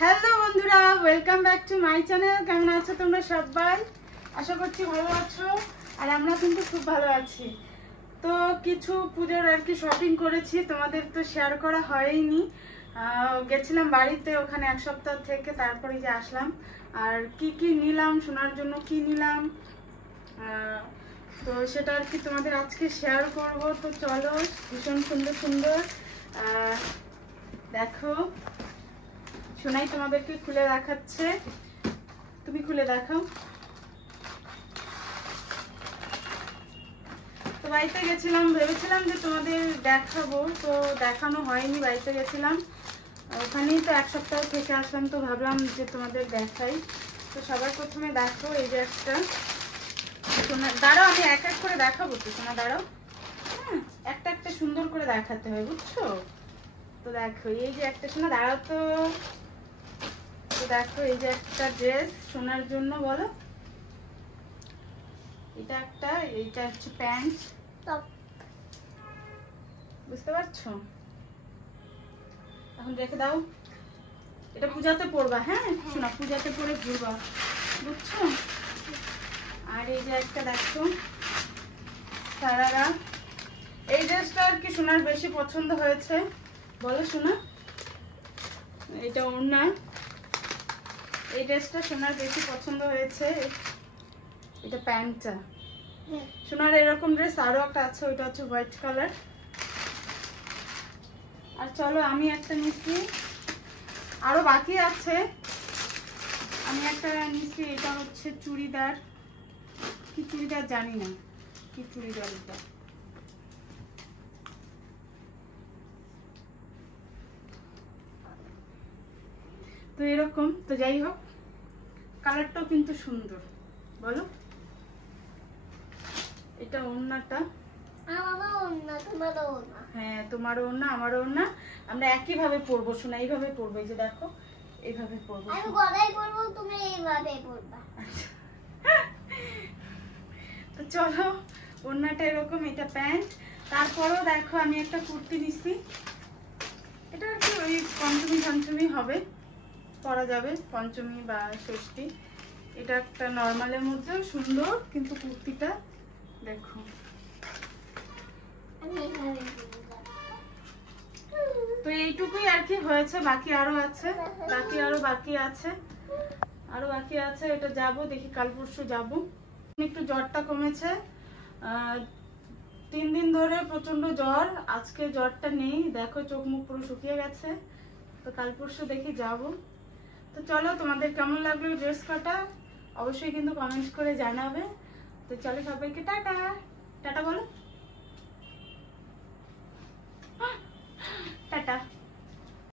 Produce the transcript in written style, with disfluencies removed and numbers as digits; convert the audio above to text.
Hello বন্ধুরা, welcome back to my channel. কেমন আছো তোমরা সবাই? আশা করছি ভালো আছো, আর আমরা কিন্তু খুব ভালো আছি। তো কিছু পুজোর আর কি শপিং করেছি, তোমাদের তো শেয়ার করা হয়নি। গেছিলাম বাড়িতে, ওখানে এক সপ্তাহ থেকে তারপরে যে আসলাম। আর কি কি নিলাম, শোনার জন্য কি নিলাম, তো সেটা আর কি তোমাদের আজকে শেয়ার করব। তো চলো, ভীষণ সুন্দর সুন্দর দেখো, শোনাই তোমাদেরকে খুলে দেখাচ্ছে। তুমি খুলে দেখাও। তো বাড়িতে গেছিলাম, ভেবেছিলাম যে তোমাদের দেখাবো, তো দেখানো হয়নি। বাড়িতে গেছিলাম, ওখানেই তো এক সপ্তাহ থেকে আসলাম, তো ভাবলাম যে তোমাদের দেখাই। তো সবার প্রথমে দেখো, এই যে একটা সোনা। দাঁড়াও, আমি এক এক করে দেখাবো তো সোনা, দাঁড়াও। হ্যাঁ, একটা একটা সুন্দর করে দেখাতে হয়, বুঝছো? তো দেখো, এই যে একটা সোনা, দাঁড়াও তো। তো দেখো, এই যে একটা ড্রেস সোনার জন্য, বলো। এটা একটা, এইটা হচ্ছে প্যান্ট, বুঝতে পারছো? এখন রেখে দাও, এটা পূজাতে পরবা। হ্যাঁ শোনা, পূজাতে পরে ঘুরবা, বুঝছো? আর এই যে একটা দেখো সারারা, এই ড্রেসটা আর কি সোনার বেশি পছন্দ হয়েছে, বলো সোনা। এটা ওড়না, এই ড্রেসটা সোনার বেশি পছন্দ হয়েছে। এটা প্যান্টটা সোনার। এরকম ড্রেস আরো একটা আছে, ওইটা হচ্ছে হোয়াইট কালার। আর চলো, আমি একটা নিচ্ছি, আরো বাকি আছে। আমি একটা নিচ্ছি, এটা হচ্ছে চুড়িদার। কি চুড়িদার জানি না, কি চুড়িদার এটা। তো এরকম, তো যাই হোক, কালারটাও কিন্তু সুন্দর, বলো। এটা ওড়নাটা, হ্যাঁ তোমারও ওড়না আমারও ওড়না, আমরা একই ভাবে পরবো শোনা, এইভাবে পরবো। এই যে দেখো, এইভাবে পরবো। আমি গলায় পরবো, তুমি এইভাবে পরবা। তো চলো, ওড়নাটা এরকম, এটা প্যান্ট। তারপরেও দেখো, আমি একটা কুর্তি নিচ্ছি। এটা আর কি ওই পঞ্চমী হবে, পরা যাবে পঞ্চমী বা ষষ্ঠী। এটা একটা নর্মালের মধ্যেও সুন্দর, কিন্তু কুর্তিটা দেখো। তো এইটুকুই আর কি হয়েছে, বাকি আরো আছে, বাকি আছে। এটা যাবো, দেখি কাল পরশু যাবো। একটু জ্বরটা কমেছে, 3 দিন ধরে প্রচন্ড জ্বর। আজকে জ্বরটা নেই, দেখো চোখ মুখ পুরো শুকিয়ে গেছে। তো কাল পরশু দেখি যাব। তো চলো, তোমাদের কেমন লাগলো ড্রেস কটা অবশ্যই কিন্তু কমেন্ট করে জানাবে। তো চলো, সবাইকে টাটা টাটা বলো।